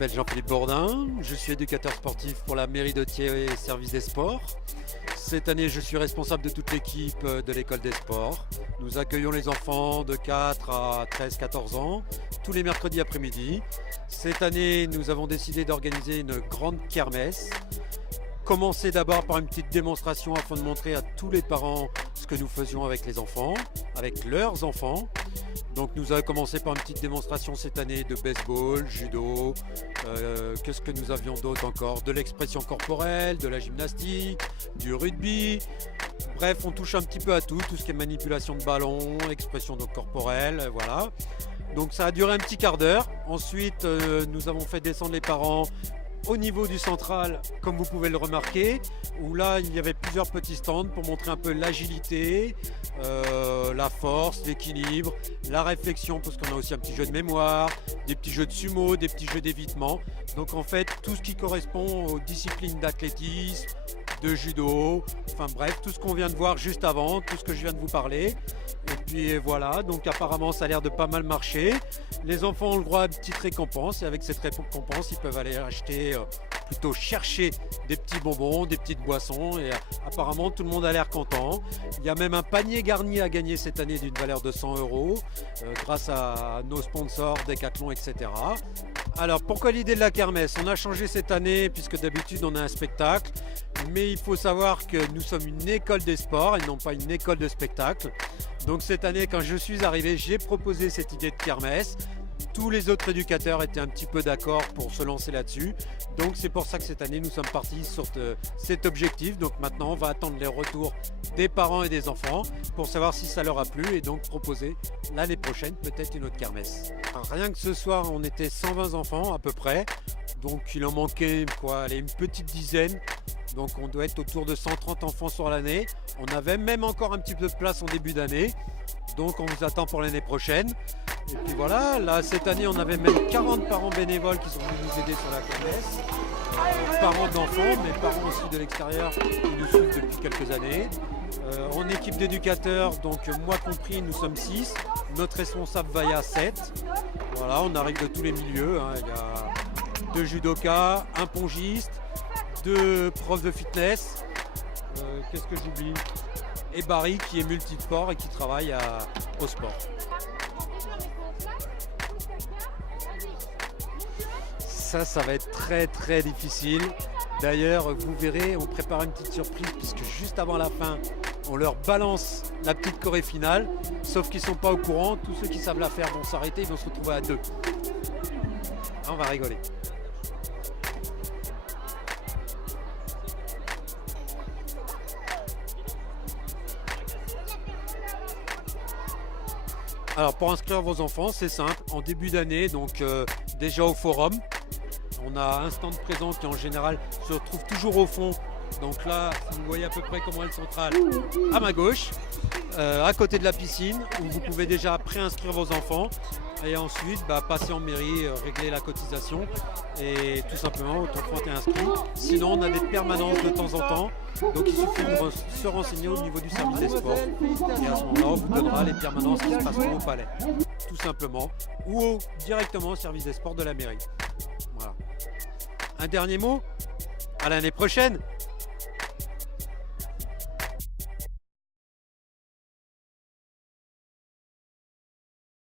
m'appelle Jean-Philippe Bourdin, je suis éducateur sportif pour la mairie de Thiers et service des sports. Cette année, je suis responsable de toute l'équipe de l'école des sports. Nous accueillons les enfants de 4 à 13-14 ans tous les mercredis après-midi. Cette année, nous avons décidé d'organiser une grande kermesse. Commencer d'abord par une petite démonstration afin de montrer à tous les parents ce que nous faisions avec les enfants, avec leurs enfants. Donc nous avons commencé par une petite démonstration cette année de baseball, judo, qu'est-ce que nous avions d'autre encore? De l'expression corporelle, de la gymnastique, du rugby. Bref, on touche un petit peu à tout ce qui est manipulation de ballon, expression corporelle, voilà. Donc ça a duré un petit quart d'heure. Ensuite, nous avons fait descendre les parents au niveau du central, comme vous pouvez le remarquer, où là il y avait plusieurs petits stands pour montrer un peu l'agilité, la force, l'équilibre, la réflexion, parce qu'on a aussi un petit jeu de mémoire, des petits jeux de sumo, des petits jeux d'évitement. Donc en fait tout ce qui correspond aux disciplines d'athlétisme, de judo, enfin bref, tout ce qu'on vient de voir juste avant, tout ce que je viens de vous parler. Et puis voilà, donc apparemment ça a l'air de pas mal marcher. Les enfants ont le droit à une petite récompense et avec cette récompense ils peuvent aller acheter, plutôt chercher des petits bonbons, des petites boissons et apparemment tout le monde a l'air content. Il y a même un panier garni à gagner cette année d'une valeur de 100 € grâce à nos sponsors Decathlon, etc. Alors pourquoi l'idée de la kermesse? On a changé cette année puisque d'habitude on a un spectacle, mais il faut savoir que nous sommes une école des sports et non pas une école de spectacle. Donc cette année quand je suis arrivé, j'ai proposé cette idée de kermesse. Tous les autres éducateurs étaient un petit peu d'accord pour se lancer là-dessus. Donc c'est pour ça que cette année nous sommes partis sur cet objectif. Donc maintenant on va attendre les retours des parents et des enfants pour savoir si ça leur a plu et donc proposer l'année prochaine peut-être une autre kermesse. Alors, rien que ce soir on était 120 enfants à peu près. Donc il en manquait une petite dizaine. Donc on doit être autour de 130 enfants sur l'année. On avait même encore un petit peu de place en début d'année. Donc on vous attend pour l'année prochaine. Et puis voilà, là cette année on avait même 40 parents bénévoles qui sont venus nous aider sur la kermesse. Parents d'enfants, mais parents aussi de l'extérieur qui nous suivent depuis quelques années. En équipe d'éducateurs, donc moi compris, nous sommes 6. Notre responsable va y à 7. Voilà, on arrive de tous les milieux. Il y a 2 judokas, un pongiste, 2 profs de fitness. Qu'est-ce que j'oublie? Et Barry qui est multisport et qui travaille au sport. Ça va être très très difficile. D'ailleurs, vous verrez, on prépare une petite surprise puisque juste avant la fin, on leur balance la petite choré finale. Sauf qu'ils ne sont pas au courant. Tous ceux qui savent la faire vont s'arrêter, ils vont se retrouver à 2. On va rigoler. Alors pour inscrire vos enfants, c'est simple. En début d'année, donc déjà au forum, on a un stand présent qui en général se retrouve toujours au fond. Donc là, vous voyez à peu près comment est le central, à ma gauche, à côté de la piscine, où vous pouvez déjà préinscrire vos enfants. Et ensuite, passer en mairie, régler la cotisation. Et tout simplement, votre enfant est inscrit. Sinon, on a des permanences de temps en temps. Donc il suffit de se renseigner au niveau du service des sports. Et à ce moment-là, on vous donnera les permanences qui se passeront au palais. Tout simplement. Ou directement au service des sports de la mairie. Voilà. Un dernier mot. À l'année prochaine.